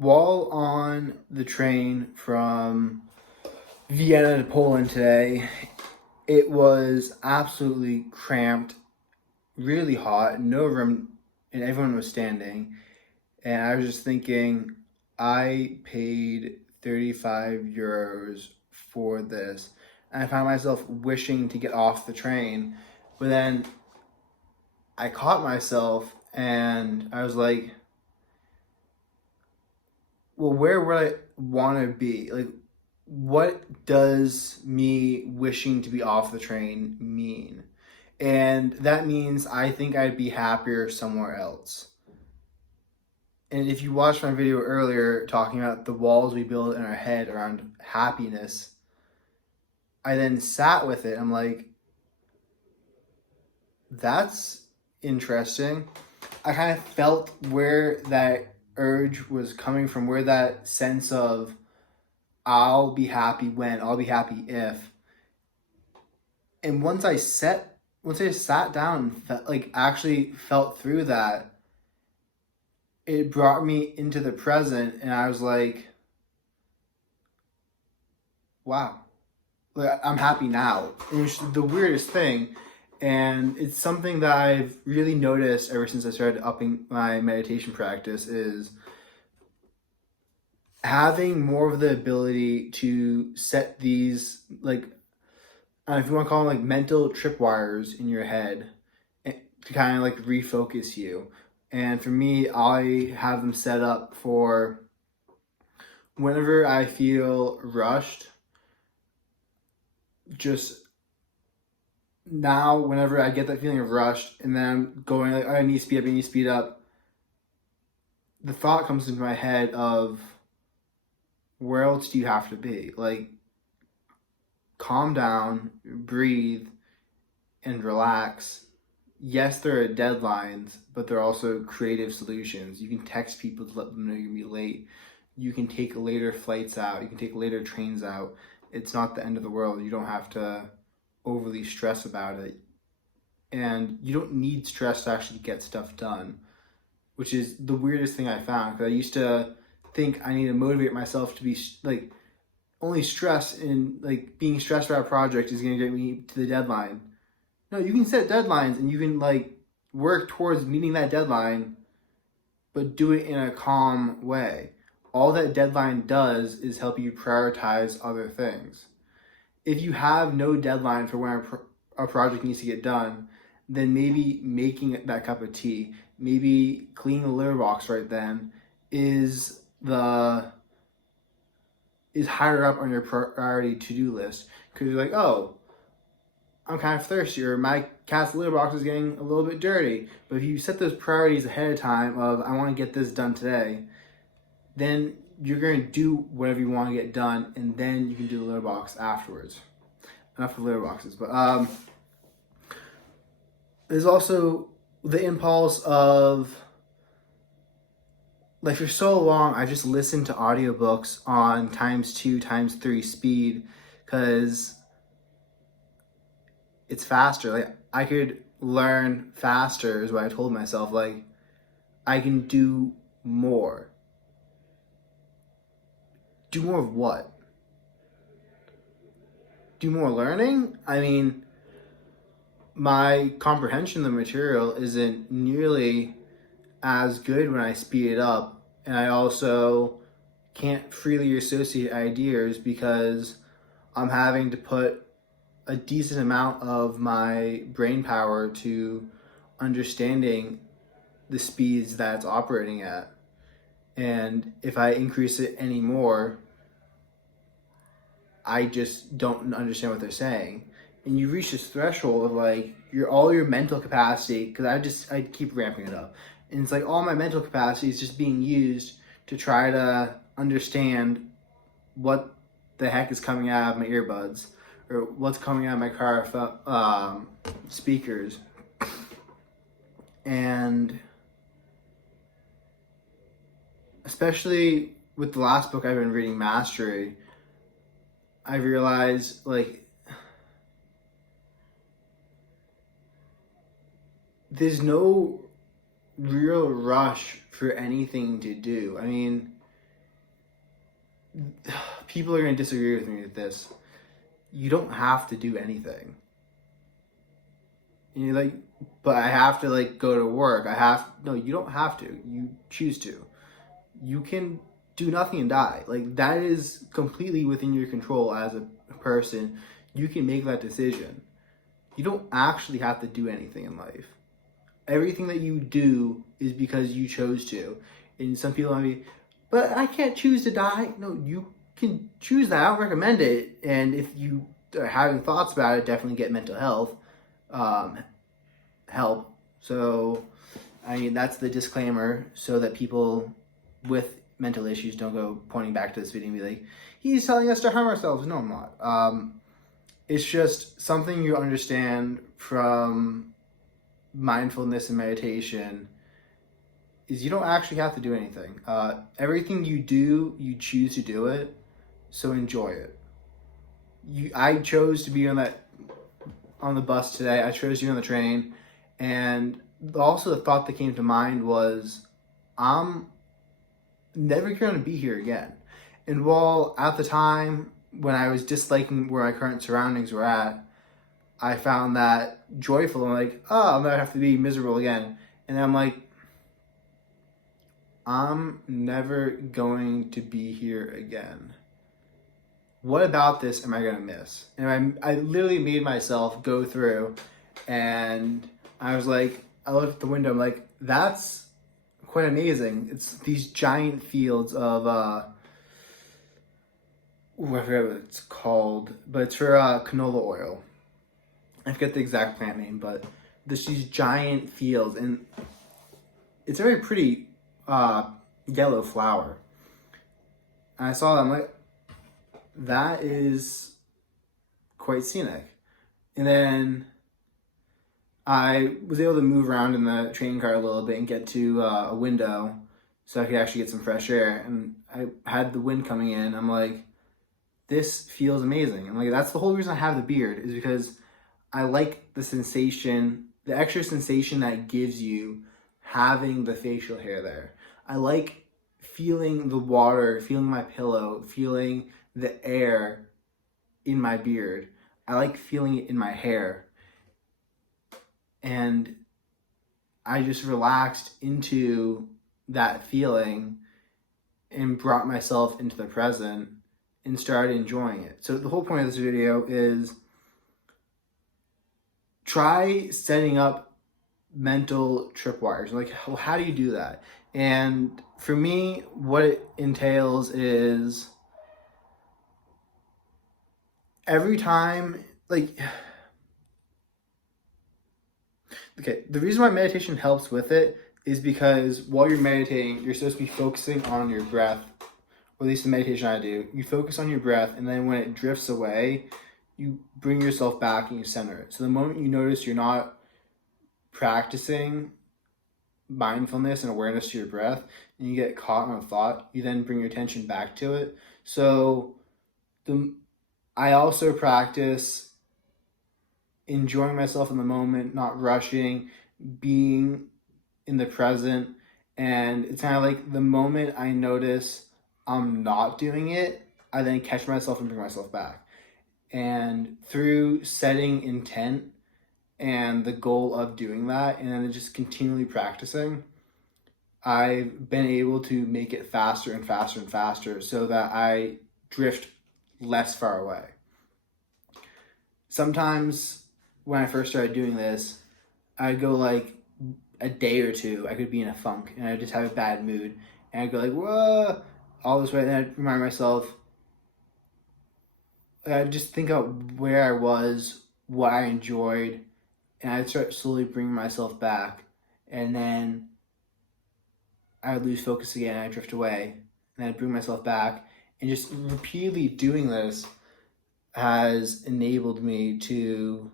While on the train from Vienna to Poland today, it was absolutely cramped, really hot, no room, and everyone was standing. And I was just thinking, I paid 35 euros for this. And I found myself wishing to get off the train. But then I caught myself and I was like, well, where would I want to be? Like, what does me wishing to be off the train mean? And that means I think I'd be happier somewhere else. And if you watched my video earlier talking about the walls we build in our head around happiness, I then sat with it. I'm like, that's interesting. I kind of felt where that urge was coming from, where that sense of I'll be happy when, I'll be happy if. And once I sat down and actually felt through that, it brought me into the present and I was like, wow, like I'm happy now. And it's the weirdest thing. And it's something that I've really noticed ever since I started upping my meditation practice is having more of the ability to set these if you want to call them like mental tripwires in your head to kind of like refocus you. And for me, I have them set up for whenever I feel rushed, just now, whenever I get that feeling of rushed and then I'm going like, oh, I need to speed up, I need to speed up, the thought comes into my head of where else do you have to be? Like, calm down, breathe, and relax. Yes, there are deadlines, but there are also creative solutions. You can text people to let them know you're going to be late. You can take later flights out. You can take later trains out. It's not the end of the world. You don't have to overly stress about it. And you don't need stress to actually get stuff done, which is the weirdest thing I found. Because I used to think I need to motivate myself to be like, only stress and like being stressed about a project is going to get me to the deadline. No, you can set deadlines and you can like work towards meeting that deadline, but do it in a calm way. All that deadline does is help you prioritize other things. If you have no deadline for when a project needs to get done, then maybe making that cup of tea, maybe cleaning the litter box right then is higher up on your priority to-do list because you're like, oh, I'm kind of thirsty, or my cat's litter box is getting a little bit dirty. But if you set those priorities ahead of time of I want to get this done today, then you're going to do whatever you want to get done, and then you can do the litter box afterwards. Enough of litter boxes, but there's also the impulse of like for so long I just listened to audiobooks on ×2, ×3 speed because it's faster. Like I could learn faster is what I told myself. Like I can do more. Do more of what? Do more learning? I mean, my comprehension of the material isn't nearly as good when I speed it up. And I also can't freely associate ideas because I'm having to put a decent amount of my brain power to understanding the speeds that it's operating at. And if I increase it anymore, I just don't understand what they're saying. And you reach this threshold of like all your mental capacity, because I keep ramping it up. And it's like all my mental capacity is just being used to try to understand what the heck is coming out of my earbuds or what's coming out of my car speakers. And especially with the last book I've been reading, Mastery, I realized like there's no real rush for anything to do. I mean, people are going to disagree with me with this. You don't have to do anything. And you're like, but I have to like go to work. No, you don't have to. You choose to. You can do nothing and die. Like, that is completely within your control as a person. You can make that decision. You don't actually have to do anything in life. Everything that you do is because you chose to. And some people might be, but I can't choose to die. No, you can choose that. I don't recommend it. And if you are having thoughts about it, definitely get mental health help. So, I mean, that's the disclaimer, so that people with mental issues don't go pointing back to this video and be like, he's telling us to harm ourselves. No, I'm not. It's just something you understand from mindfulness and meditation is you don't actually have to do anything. Everything you do, you choose to do it, so enjoy it. I chose to be on the bus today. I chose to be on the train, and also the thought that came to mind was, I'm never going to be here again. And while at the time when I was disliking where my current surroundings were at, I found that joyful. I'm like, oh, I'll never have to be miserable again. And I'm like, I'm never going to be here again. What about this am I going to miss? And I literally made myself go through, and I was like, I looked at the window, I'm like, that's quite amazing. It's these giant fields of, I forget what it's called, but it's for canola oil. I forget the exact plant name, but there's these giant fields, and it's a very pretty yellow flower. And I saw that, I'm like, that is quite scenic. And then I was able to move around in the train car a little bit and get to a window so I could actually get some fresh air. And I had the wind coming in. I'm like, this feels amazing. I'm like, that's the whole reason I have the beard, is because I like the sensation, the extra sensation that gives you having the facial hair there. I like feeling the water, feeling my pillow, feeling the air in my beard. I like feeling it in my hair. And I just relaxed into that feeling and brought myself into the present and started enjoying it. So the whole point of this video is try setting up mental tripwires. Like, well, how do you do that? And for me, what it entails is every time, like, okay, the reason why meditation helps with it is because while you're meditating, you're supposed to be focusing on your breath, or at least the meditation I do. You focus on your breath, and then when it drifts away, you bring yourself back and you center it. So the moment you notice you're not practicing mindfulness and awareness to your breath, and you get caught in a thought, you then bring your attention back to it. So I also practice enjoying myself in the moment, not rushing, being in the present. And it's kind of like the moment I notice I'm not doing it, I then catch myself and bring myself back. And through setting intent and the goal of doing that, and then just continually practicing, I've been able to make it faster and faster and faster so that I drift less far away. Sometimes when I first started doing this, I'd go like a day or two, I could be in a funk and I'd just have a bad mood. And I'd go like, whoa, all this way. And then I'd remind myself, I'd just think of where I was, what I enjoyed, and I'd start slowly bringing myself back. And then I would lose focus again, I'd drift away, and I'd bring myself back. And just repeatedly doing this has enabled me to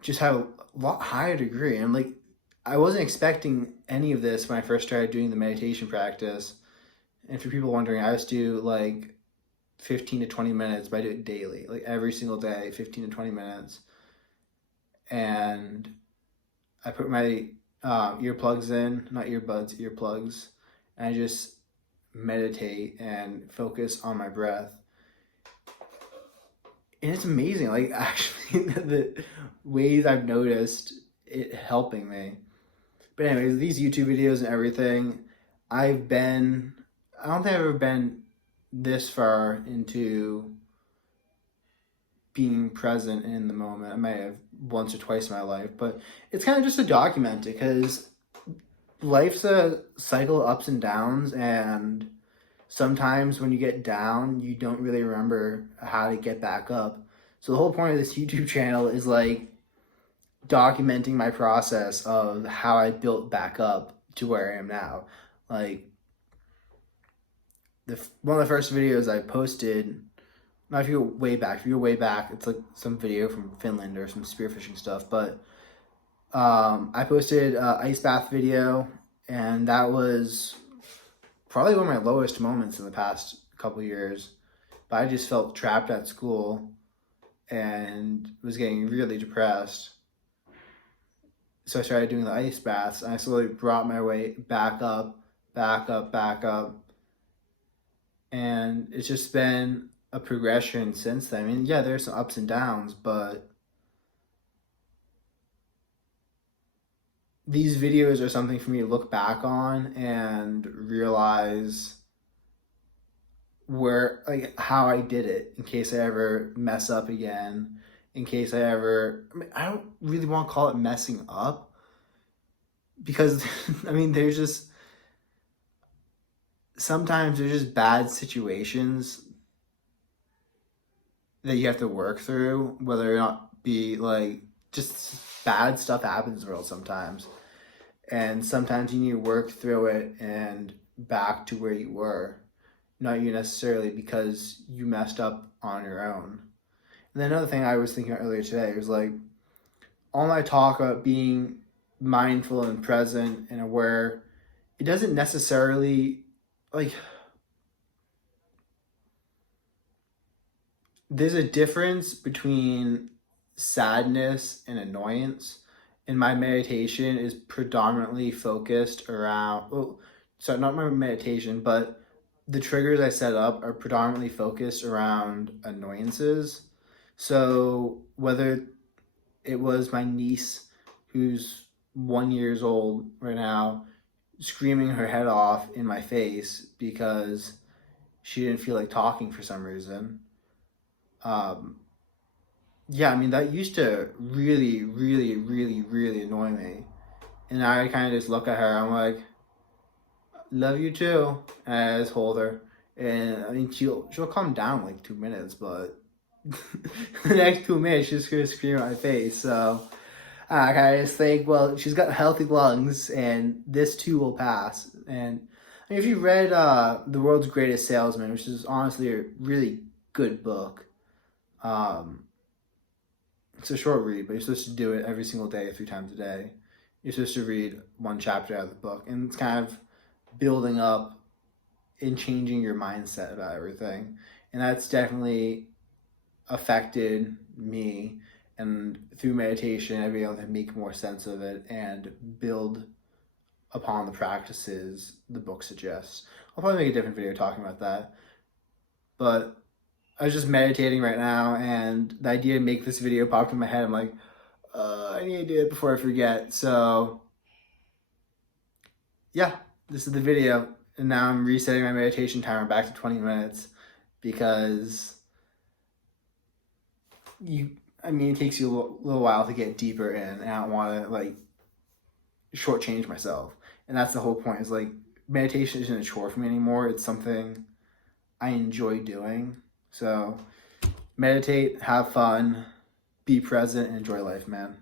just have a lot higher degree. And like, I wasn't expecting any of this when I first started doing the meditation practice. And for people wondering, I just do like 15 to 20 minutes, but I do it daily, like every single day, 15 to 20 minutes. And I put my earplugs in, not earbuds, earplugs, and I just meditate and focus on my breath. And it's amazing, like, actually, the ways I've noticed it helping me. But anyways, these YouTube videos and everything, I don't think I've ever been this far into being present in the moment. I may have once or twice in my life, but it's kind of just to document it, because life's a cycle of ups and downs, and sometimes when you get down, you don't really remember how to get back up. So the whole point of this YouTube channel is like documenting my process of how I built back up to where I am now. Like, one of the first videos I posted, not if you go way back, it's like some video from Finland or some spearfishing stuff, but I posted an ice bath video, and that was probably one of my lowest moments in the past couple years. But I just felt trapped at school and was getting really depressed. So I started doing the ice baths, and I slowly brought my way back up, back up, back up. And it's just been a progression since then. I mean, yeah, there's some ups and downs, but these videos are something for me to look back on and realize where, like, how I did it, in case I ever mess up again, in case I ever, I mean, I don't really want to call it messing up, because I mean, sometimes there's just bad situations that you have to work through, whether or not be like, just bad stuff happens in the world sometimes. And sometimes you need to work through it and back to where you were. Not you necessarily because you messed up on your own. And then another thing I was thinking about earlier today was like, all my talk about being mindful and present and aware, it doesn't necessarily, like, there's a difference between sadness and annoyance. And my meditation is predominantly focused around, well, sorry, not my meditation, but the triggers I set up are predominantly focused around annoyances. So whether it was my niece, who's 1 year old right now, screaming her head off in my face because she didn't feel like talking for some reason. Yeah, I mean, that used to really, really, really, really annoy me. And I kind of just look at her, I'm like, love you too. And I just hold her. And I mean, she'll calm down in like 2 minutes, but the next 2 minutes, she's going to scream at my face. So I kind of just think, well, she's got healthy lungs, and this too will pass. And I mean, if you read The World's Greatest Salesman, which is honestly a really good book, it's a short read, but you're supposed to do it every single day, 3 times a day. You're supposed to read one chapter out of the book, and it's kind of building up and changing your mindset about everything. And that's definitely affected me, and through meditation I've been able to make more sense of it and build upon the practices the book suggests. I'll probably make a different video talking about that, but I was just meditating right now, and the idea to make this video popped in my head. I'm like, I need to do it before I forget. So yeah, this is the video. And now I'm resetting my meditation timer back to 20 minutes because it takes you a little while to get deeper in, and I don't want to like shortchange myself. And that's the whole point, is like, meditation isn't a chore for me anymore. It's something I enjoy doing. So meditate, have fun, be present, and enjoy life, man.